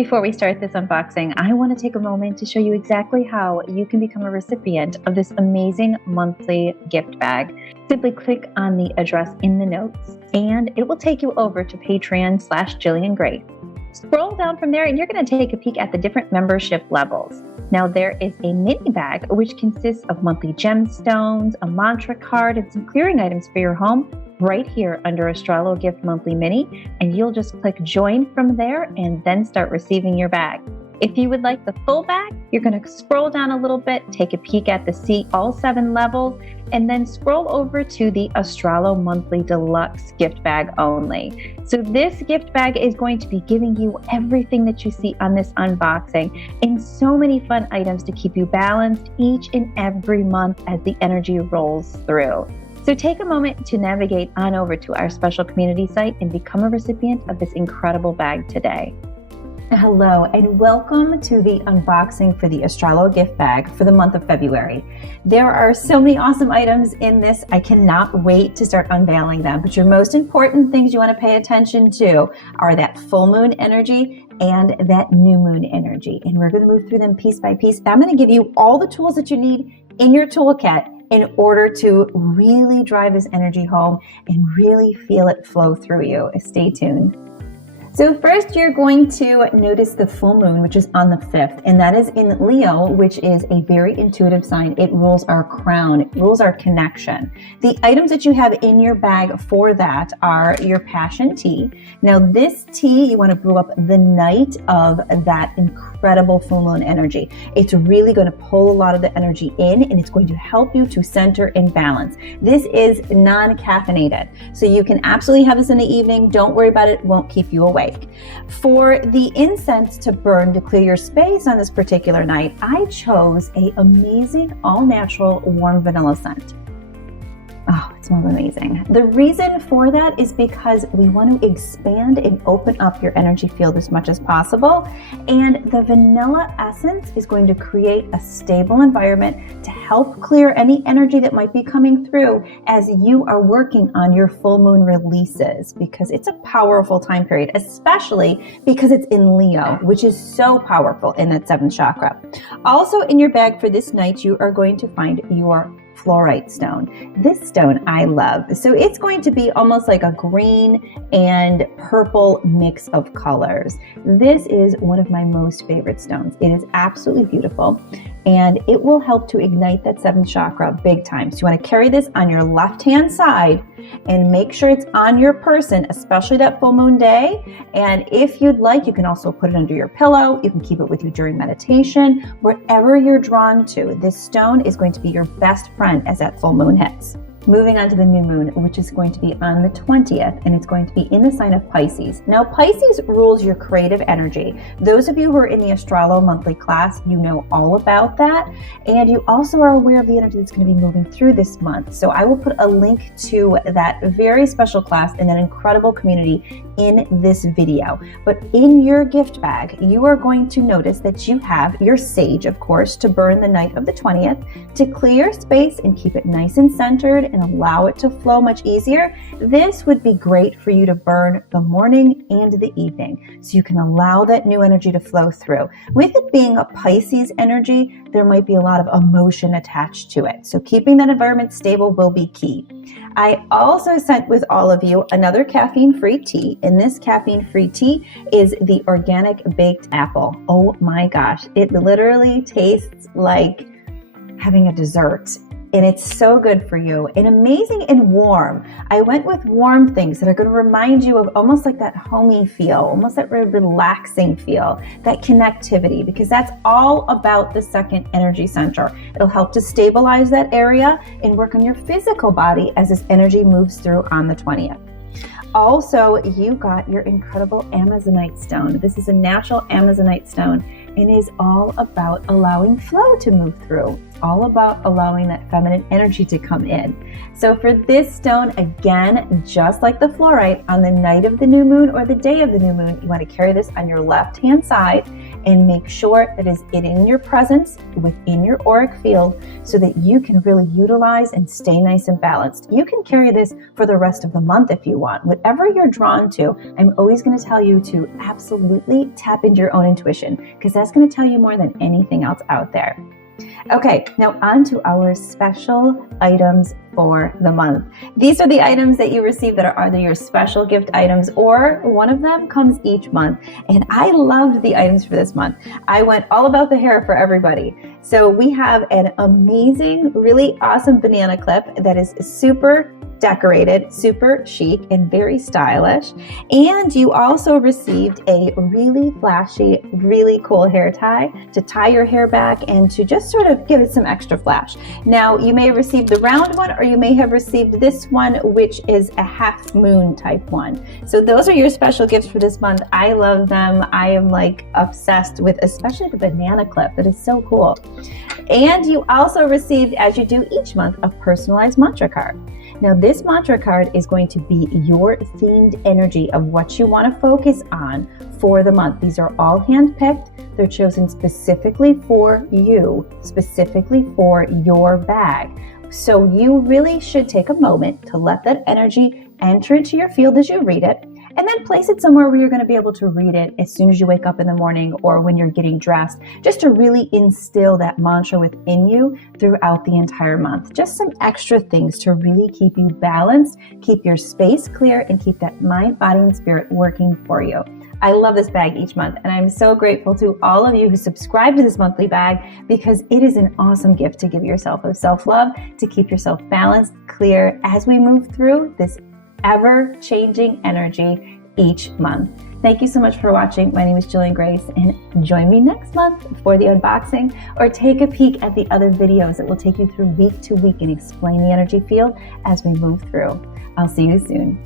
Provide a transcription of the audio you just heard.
Before we start this unboxing, I want to take a moment to show you exactly how you can become a recipient of this amazing monthly gift bag. Simply click on the address in the notes and it will take you over to Patreon/Jillian Gray. Scroll down from there and you're going to take a peek at the different membership levels. Now there is a mini bag which consists of monthly gemstones, a mantra card, and some clearing items for your home right here under AstroloGIFT Monthly Mini, and you'll just click join from there and then start receiving your bag. If you would like the full bag, you're going to scroll down a little bit, take a peek at the See All 7 levels, and then scroll over to the Astrolo Monthly Deluxe gift bag only. So this gift bag is going to be giving you everything that you see on this unboxing and so many fun items to keep you balanced each and every month as the energy rolls through. So take a moment to navigate on over to our special community site and become a recipient of this incredible bag today. Hello and welcome to the unboxing for the Astrolo gift bag for the month of February. There are so many awesome items in this. I cannot wait to start unveiling them, but your most important things you want to pay attention to are that full moon energy and that new moon energy. And we're going to move through them piece by piece. I'm going to give you all the tools that you need in your toolkit in order to really drive this energy home and really feel it flow through you. Stay tuned. So first you're going to notice the full moon, which is on the 5th, and that is in Leo, which is a very intuitive sign. It rules our crown, it rules our connection. The items that you have in your bag for that are your passion tea. Now this tea you want to brew up the night of that incredible full moon energy. It's really going to pull a lot of the energy in and it's going to help you to center and balance. This is non-caffeinated, so you can absolutely have this in the evening. Don't worry about it, it won't keep you awake. For the incense to burn to clear your space on this particular night, I chose an amazing all-natural warm vanilla scent. Oh, it smells amazing. The reason for that is because we want to expand and open up your energy field as much as possible. And the vanilla essence is going to create a stable environment to help clear any energy that might be coming through as you are working on your full moon releases, because it's a powerful time period, especially because it's in Leo, which is so powerful in that 7th chakra. Also in your bag for this night, you are going to find your Fluorite stone. This stone I love. So it's going to be almost like a green and purple mix of colors. This is one of my most favorite stones. It is absolutely beautiful and it will help to ignite that 7th chakra big time. So you want to carry this on your left hand side and make sure it's on your person, especially that full moon day. And if you'd like, you can also put it under your pillow. You can keep it with you during meditation, wherever you're drawn to. This stone is going to be your best friend as that full moon hits. Moving on to the new moon, which is going to be on the 20th, and it's going to be in the sign of Pisces. Now, Pisces rules your creative energy. Those of you who are in the Astrolo monthly class, you know all about that, and you also are aware of the energy that's going to be moving through this month. So I will put a link to that very special class and that incredible community in this video. But in your gift bag, you are going to notice that you have your sage, of course, to burn the night of the 20th, to clear space and keep it nice and centered and allow it to flow much easier. This would be great for you to burn the morning and the evening, so you can allow that new energy to flow through. With it being a Pisces energy, there might be a lot of emotion attached to it. So keeping that environment stable will be key. I also sent with all of you another caffeine-free tea, and this caffeine-free tea is the organic baked apple. Oh my gosh, it literally tastes like having a dessert. And it's so good for you and amazing and warm. I went with warm things that are going to remind you of almost like that homey feel, almost that relaxing feel, that connectivity, because that's all about the second energy center. It'll help to stabilize that area and work on your physical body as this energy moves through on the 20th. Also, you got your incredible Amazonite stone. This is a natural Amazonite stone and is all about allowing flow to move through. It's all about allowing that feminine energy to come in. So for this stone, again, just like the fluorite, on the night of the new moon or the day of the new moon, you want to carry this on your left hand side and make sure that is it in your presence within your auric field so that you can really utilize and stay nice and balanced. You can carry this for the rest of the month if you want. Whatever you're drawn to, I'm always going to tell you to absolutely tap into your own intuition, because that's going to tell you more than anything else out there. Okay, now on to our special items for the month. These are the items that you receive that are either your special gift items or one of them comes each month. And I loved the items for this month. I went all about the hair for everybody. So we have an amazing, really awesome banana clip that is super decorated, super chic, and very stylish. And you also received a really flashy, really cool hair tie to tie your hair back and to just sort of give it some extra flash. Now, you may have received the round one, or you may have received this one, which is a half moon type one. So those are your special gifts for this month. I love them. I am like obsessed with especially the banana clip. That is so cool. And you also received, as you do each month, a personalized mantra card. Now, this mantra card is going to be your themed energy of what you want to focus on for the month. These are all handpicked. They're chosen specifically for you, specifically for your bag. So you really should take a moment to let that energy enter into your field as you read it, and then place it somewhere where you're going to be able to read it as soon as you wake up in the morning or when you're getting dressed, just to really instill that mantra within you throughout the entire month. Just some extra things to really keep you balanced, keep your space clear, and keep that mind, body, and spirit working for you. I love this bag each month, and I'm so grateful to all of you who subscribe to this monthly bag, because it is an awesome gift to give yourself of self-love, to keep yourself balanced, clear as we move through this ever-changing energy each month. Thank you so much for watching. My name is Jillian Grace, and join me next month for the unboxing, or take a peek at the other videos that will take you through week to week and explain the energy field as we move through. I'll see you soon.